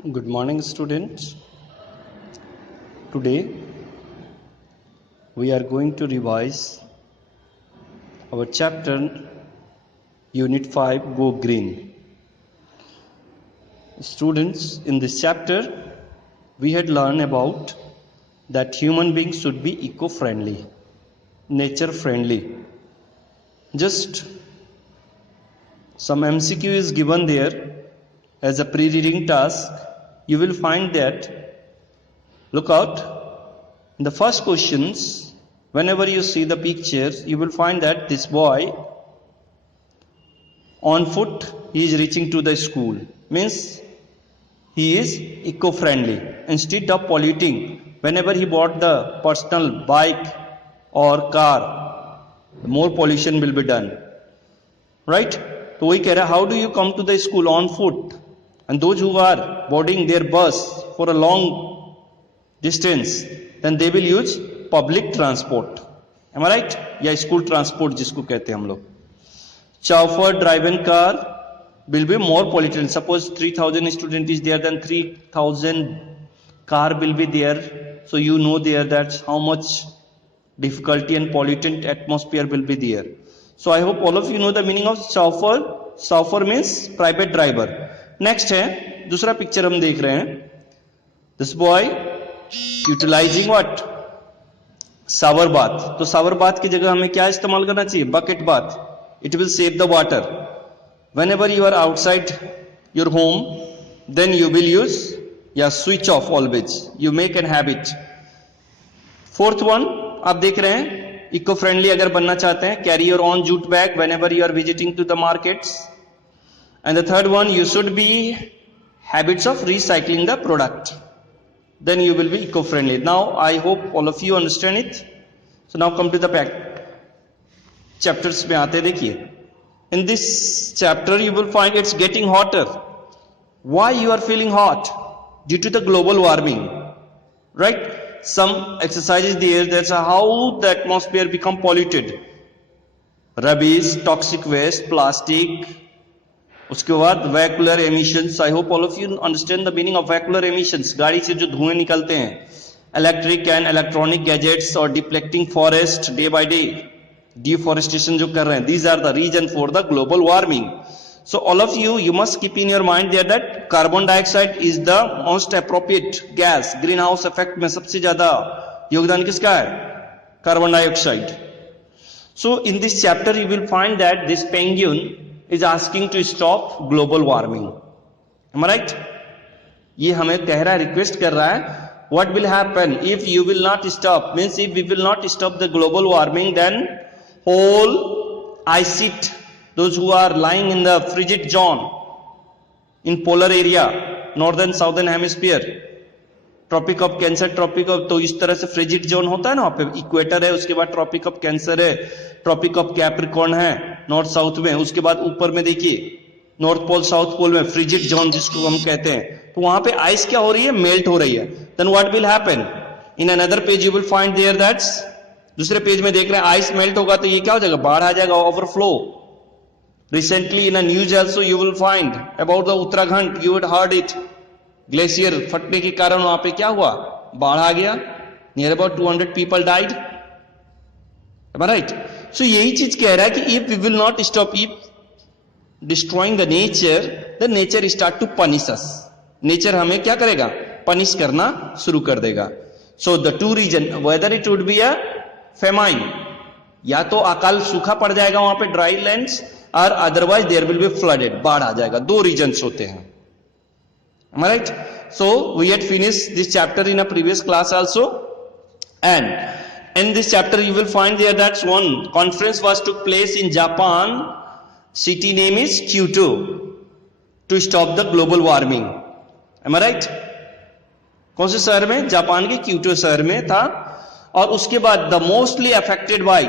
Good morning, students. Today we are going to revise our chapter Unit 5 Go Green. Students, in this chapter we had learned about that human beings should be eco-friendly, nature-friendly. Just some MCQ is given there as a pre-reading task. You will find that, look out, in the first questions, whenever you see the pictures, you will find that this boy on foot, he is reaching to the school. Means he is eco-friendly. Instead of polluting, whenever he bought the personal bike or car, more pollution will be done. Right? So we care, how do you come to the school on foot? And those who are boarding their bus for a long distance, then they will use public transport. Am I right? या school transport जिसको कहते हैं हम लोग. Chauffeur driven car will be more polluted. Suppose 3,000 student is there, then 3,000 car will be there. So you know there that how much difficulty and pollutant atmosphere will be there. So I hope all of you know the meaning of chauffeur. Chauffeur means private driver. Next है दूसरा picture हम देख रहे हैं. This boy utilizing what, shower bath. तो shower bath की जगह हमें क्या इस्तेमाल करना चाहिए? Bucket bath. It will save the water. Whenever you are outside your home, then you will use या switch off always. You make an habit. Fourth one आप देख रहे हैं, इको फ्रेंडली अगर बनना चाहते हैं, carry your own jute bag whenever you are visiting to the markets. And the third one, you should be habits of recycling the product. Then you will be eco-friendly. Now, I hope all of you understand it. So now come to the chapters में आते देखिए. In this chapter, you will find it's getting hotter. Why you are feeling hot? Due to the global warming, right? Some exercises there. That's how the atmosphere become polluted. Rubbish, toxic waste, plastic. उसके बाद vacuolar emissions. I hope all of you understand the meaning of vacuolar emissions. गाड़ी से जो धुएं निकलते हैं, electric and electronic gadgets और depleting forest day by day, deforestation जो कर रहे हैं, these are the reason for the global warming. So all of you must keep in your mind there that carbon dioxide is the most appropriate gas. Green house effect में सबसे ज्यादा योगदान किसका है? Carbon dioxide. So in this chapter you will find that this penguin is asking to stop global warming. Am I right? ये हमें कह रहा है, रिक्वेस्ट कर रहा है, what will happen if you will not stop? Means if we will not stop the global warming, then whole ice sheet, those who are lying in the frigid zone in polar area, northern southern hemisphere, tropic of cancer, tropic of, तो इस तरह से frigid zone होता है ना, वहां पे equator है, उसके बाद ट्रॉपिक ऑफ कैंसर है, ट्रॉपिक ऑफ कैप्रिकॉर्न है नॉर्थ साउथ में, उसके बाद ऊपर में देखिए नॉर्थ पोल साउथ पोल में फ्रिजिड जोन जिसको हम कहते हैं. तो वहां पे आइस क्या हो रही है? मेल्ट हो रही है. Then what will happen? In another page you will find there that's, दूसरे पेज में देख रहे हैं, आइस मेल्ट होगा तो ये क्या हो जाएगा? बाढ़ आ जाएगा, overflow. Recently in a news also you will find about the Uttarakhand, you would heard it. Glacier फटने के कारण वहां पे क्या हुआ? बाढ़ आ गया. Near about 200 people died. Right? So यही चीज कह रहा है कि if we will not stop if destroying the nature, the nature start to punish us. Nature हमें क्या करेगा? पनिश करना शुरू कर देगा. So the two reason, whether it would be a famine, या तो अकाल सूखा पड़ जाएगा वहां पे, ड्राई लैंड्स, और otherwise there will be flooded, बाढ़ आ जाएगा. दो रीजन होते हैं. Am I right? So we had finished this chapter in a previous class also, and in this chapter you will find there that one conference was took place in Japan. City name is Kyoto, to stop the global warming. Am I right? कौन से शहर में? Japan के Quito शहर में था. और उसके बाद the mostly affected by,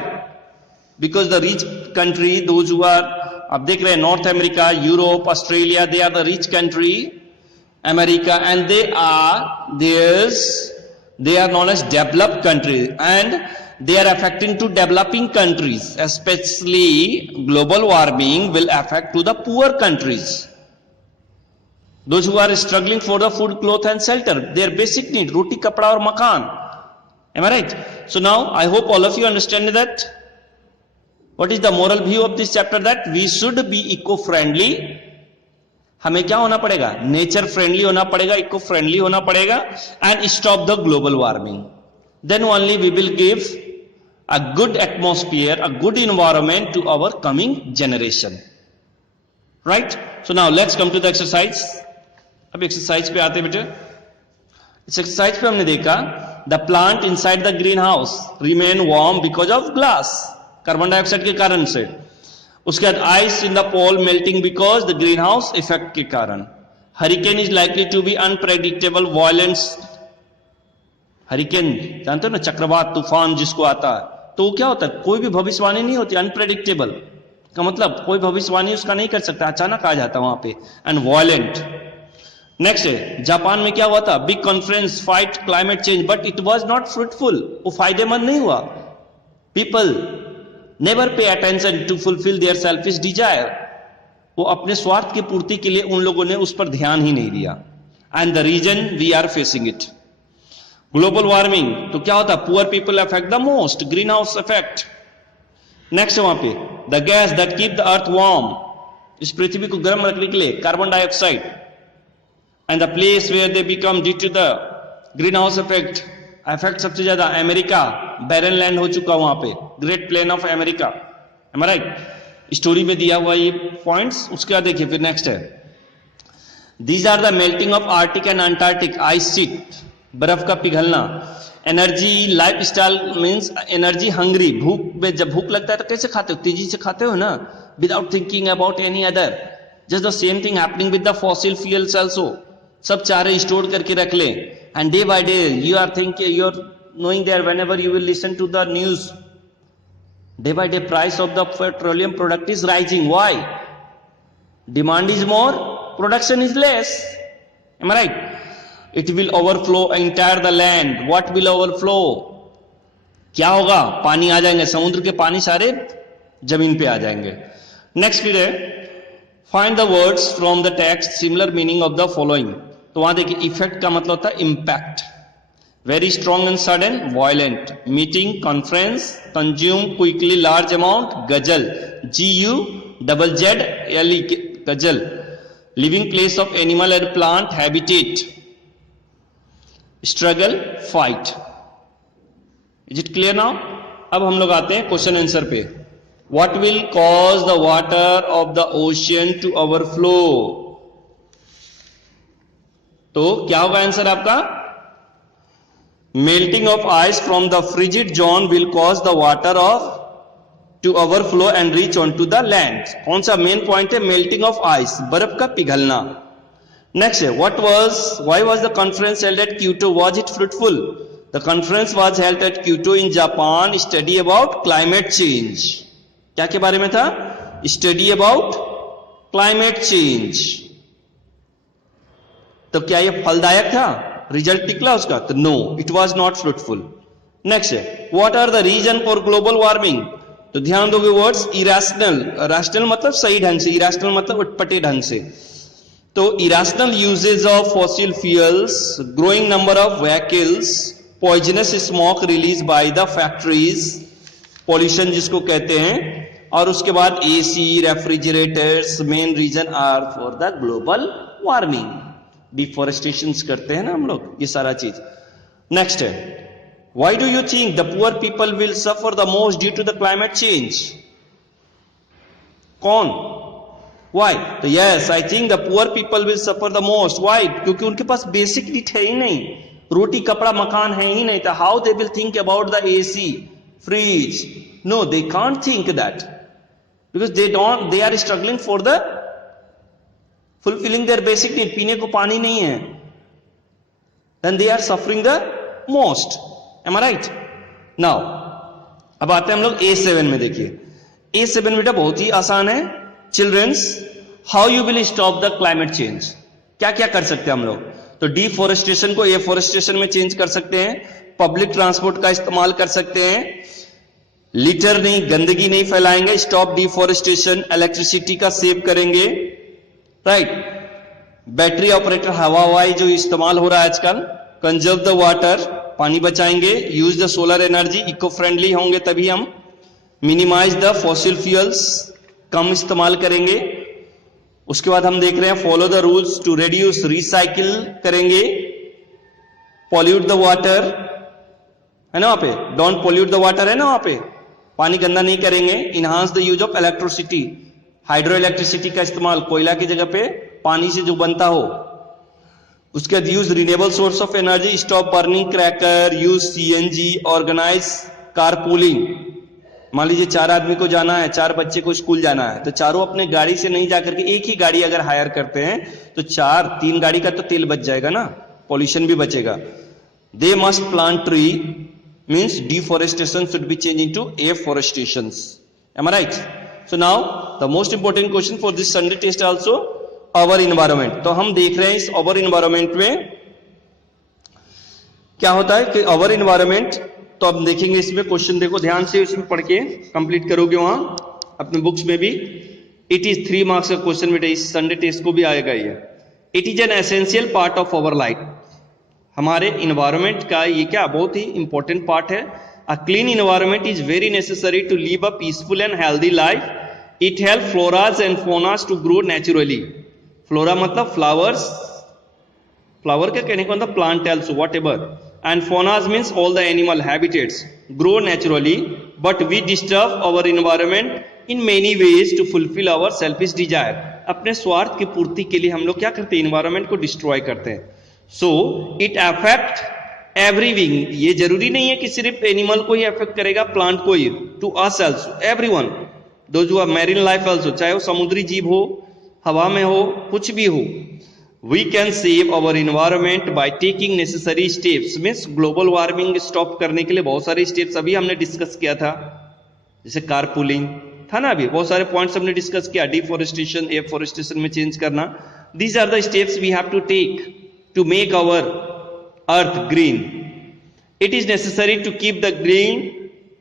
because the rich country, those who are, आप देख रहे हैं north America, Europe, Australia, they are the rich country, America, and they are known as developed countries, and they are affecting to developing countries. Especially global warming will affect to the poor countries. Those who are struggling for the food, cloth and shelter, their basic need, roti, kapda और मकान. Am I right? So now I hope all of you understand that. What is the moral view of this chapter? That we should be eco-friendly. हमें क्या होना पड़ेगा? Nature friendly होना पड़ेगा, eco friendly होना पड़ेगा, and stop the global warming. Then only we will give a good atmosphere, a good environment to our coming generation. Right? So now let's come to the exercise. अब exercise पे आते बेटे. इस exercise पे हमने देखा the plant inside the greenhouse remain warm because of glass, carbon dioxide के कारण से. उसके बाद ice in the pole melting because the green house effect के कारण. Hurricane is likely to be unpredictable violence. Hurricane जानते हो ना, चक्रवात, तूफान जिसको आता है, तो वो क्या होता है? कोई भी भविष्यवाणी नहीं होती. अनप्रेडिक्टेबल का मतलब कोई भविष्यवाणी उसका नहीं कर सकता, अचानक आ जाता वहां पे. And violent. नेक्स्ट है जापान में क्या हुआ था? Big conference fight climate change, but it was not fruitful. वो फायदेमंद नहीं हुआ. People never pay attention to fulfil their selfish desire. वो अपने स्वार्थ की पूर्ति के लिए उन लोगों ने उस पर ध्यान ही नहीं दिया. And the reason we are facing it. Global warming तो क्या होता है? Poor people affect the most. Green house effect. Next वहां पे the gas that keep the earth warm, इस पृथ्वी को गर्म रखने के लिए carbon dioxide. And the place where they become due to the green house effect सबसे ज्यादा अमेरिका. बैरन लैंड हो चुका वहां पे, great plain of America. M I right? Story में दिया हुआ ये पॉइंट्स. उसके बाद देखिए फिर नेक्स्ट है these are the melting of Arctic and Antarctic ice sheet, बर्फ का पिघलना. Energy lifestyle means energy hungry. भूख में जब भूख लगता है तो कैसे खाते हो? तेजी से खाते हो ना, without thinking about any other. Just the same thing happening with the fossil fuels also. सब चारे स्टोर करके रख ले. And day by day you are thinking, you are knowing that whenever you will listen to the news, day by day price of the petroleum product is rising. Why? Demand is more, production is less. Am I right? It will overflow entire the land. What will overflow? क्या होगा? पानी आ जाएंगे, समुद्र के पानी सारे जमीन पे आ जाएंगे. नेक्स्ट फिर है find the words from the text similar meaning of the following. तो वहां देखिए इफेक्ट का मतलब होता है impact. Very strong and sudden, violent. Meeting, conference, consume quickly, large amount, guzzle. GUZZLE guzzle. Living place of animal and plant, habitat. Struggle, fight. Is it clear now? अब हम लोग आते हैं क्वेश्चन आंसर पे. What will cause the water of the ocean to overflow? तो क्या होगा answer आपका? Melting of ice from the frigid zone will cause the water of to overflow and reach on to the land. कौन सा main point है? Melting of ice, बर्फ का पिघलना. नेक्स्ट है why was the conference held at Kyoto? Was it fruitful? The conference was held at Kyoto in Japan. Study about climate change. क्या के बारे में था? Study about climate change. तो क्या ये फलदायक था? रिजल्ट निकला उसका? तो no, it was not fruitful. Next है what are the reason for global warming? तो ध्यान दोगे वर्ड्स इरेशनल. रैशनल मतलब सही ढंग से, इरेशनल मतलब उटपटे ढंग से. तो irrational usage of fossil fuels, growing number of vehicles, poisonous smoke release by the factories, pollution जिसको कहते हैं. और उसके बाद AC, refrigerators main reason are for the global warming. Deforestation करते हैं ना हम लोग, ये सारा चीज. नेक्स्ट है why do you think the poor people will suffer the most due to the climate change? कौन? व्हाई? तो yes, I think the poor people will suffer the most. Why? क्योंकि उनके पास बेसिक नीड है ही नहीं. रोटी कपड़ा मकान है ही नहीं. तो how they will think about the AC, fridge? No, they can't think that because they are struggling for the fulfilling their basic need. पीने को पानी नहीं है, then they are suffering the most. Am I right? Now अब आते हैं हम लोग A7 में. देखिए A7 बेटा बहुत ही आसान है. Childrens, how you will stop the climate change? क्या क्या कर सकते हैं हम लोग? तो डिफॉरेस्टेशन को एफॉरेस्टेशन में चेंज कर सकते हैं. पब्लिक ट्रांसपोर्ट का इस्तेमाल कर सकते हैं. लिटर नहीं, गंदगी नहीं फैलाएंगे. Stop deforestation. इलेक्ट्रिसिटी का सेव करेंगे. राइट. बैटरी ऑपरेटर हवाई जो इस्तेमाल हो रहा है आजकल, कंजर्व द वाटर, पानी बचाएंगे, use the solar energy, eco friendly होंगे तभी हम, मिनिमाइज द फॉसिल फ्यूल्स, कम इस्तेमाल करेंगे। उसके बाद हम देख रहे हैं follow the rules to reduce, recycle करेंगे, पॉल्यूट द वाटर, है ना वहां पे, डोंट पॉल्यूट द वाटर है ना वहां पे, पानी गंदा नहीं करेंगे, enhance the use of electricity, hydro electricity का इस्तेमाल, कोयला की जगह पे पानी से जो बनता हो। उसके बाद use renewable source of energy, stop burning cracker, use CNG, organise car pooling. मान लीजिए 4 आदमी को जाना है, 4 बच्चे को स्कूल जाना है, तो चारों अपने गाड़ी से नहीं जाकर के एक ही गाड़ी अगर हायर करते हैं तो 3 गाड़ी का तो तेल बच जाएगा ना, पॉल्यूशन भी बचेगा। They must plant tree, means deforestation should be change into afforestation. Am I right? So now the most important question for this Sunday test also, our environment. तो हम देख रहे हैं इस अवर इन्वायरमेंट में क्या होता है कि अवर इन्वायरमेंट, तो अब देखेंगे इसमें क्वेश्चन, देखो ध्यान से इसमें पढ़ के कंप्लीट करोगे वहां अपने बुक्स में भी। इट इज 3 मार्क्स का क्वेश्चन बेटा, इस संडे टेस्ट को भी आएगा ये। It is an essential part of our life, हमारे इन्वायरमेंट का ये क्या बहुत ही इंपॉर्टेंट पार्ट है। A clean environment is very necessary to live a peaceful and healthy life. It help floras and faunas to grow naturally. Flora मतलब flowers, flower का कहने का मतलब plant also whatever, and faunas means all the animal habitats grow naturally, but we disturb our environment in many ways to fulfill our selfish desire। अपने स्वार्थ की पूर्ति के लिए हम लोग क्या करते हैं, इन्वायरमेंट को डिस्ट्रॉय करते हैं। सो इट अफेक्ट एवरीथिंग, ये जरूरी नहीं है कि सिर्फ एनिमल को ही अफेक्ट करेगा, प्लांट को ही, to us also, everyone, those who are marine life also, चाहे वो समुद्री जीव हो, हवा में हो, कुछ भी हो। We can save our environment by taking necessary steps, means global warming stop करने के लिए बहुत सारे स्टेप्स अभी हमने डिस्कस किया था, जैसे कार पुलिंग था ना, अभी बहुत सारे पॉइंट्स हमने डिस्कस किया, डिफॉरेस्टेशन, एफॉरेस्टेशन में चेंज करना। These are the steps we have to take to make our earth green. It is necessary to keep the green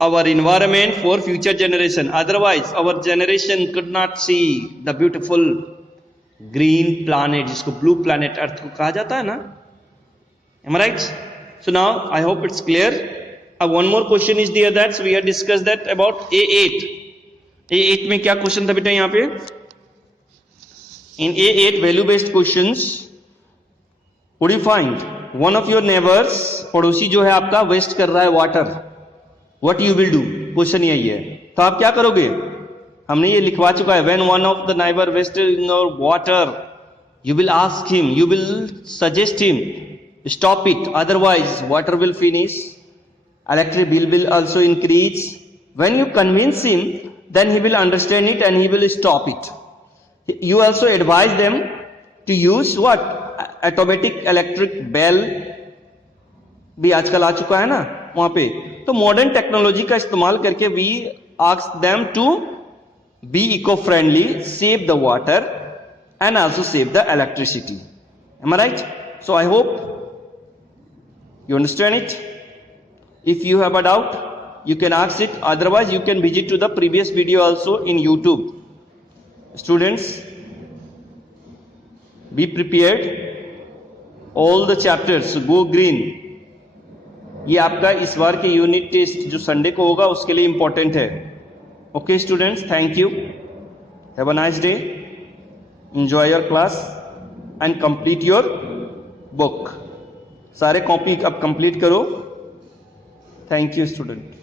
our environment for future generation, otherwise our generation could not see the beautiful green planet, जिसको blue planet earth को कहा जाता है ना। Am I right? So now I hope it's clear. One more question is there that we have discussed that about A8. A8 में क्या question था बेटा यहाँ पे? In A8 value based questions, would you find one of your neighbors, पड़ोसी जो है आपका वेस्ट कर रहा है water, what you will do? Question यही है, तो आप क्या करोगे? हमने ये लिखवा चुका है, when one of the neighbor wasting your water, you will ask him, you will suggest him, stop it, otherwise water will finish, electric bill will also increase. When you convince him, then he will understand it and he will stop it. You also advise them to use what? Automatic electric bell भी आजकल आ चुका है ना वहां पे, तो modern technology का इस्तेमाल करके we ask them to be eco-friendly, save the water and also save the electricity. Am I right? So I hope you understand it. If you have a doubt, you can ask it, otherwise you can visit to the previous video also in YouTube. Students, be prepared, all the chapters go green। ये आपका इस बार के unit test जो Sunday को होगा उसके लिए important है। Okay students, thank you, have a nice day, enjoy your class and complete your book। सारे कॉपी अब कंप्लीट करो। Thank you student.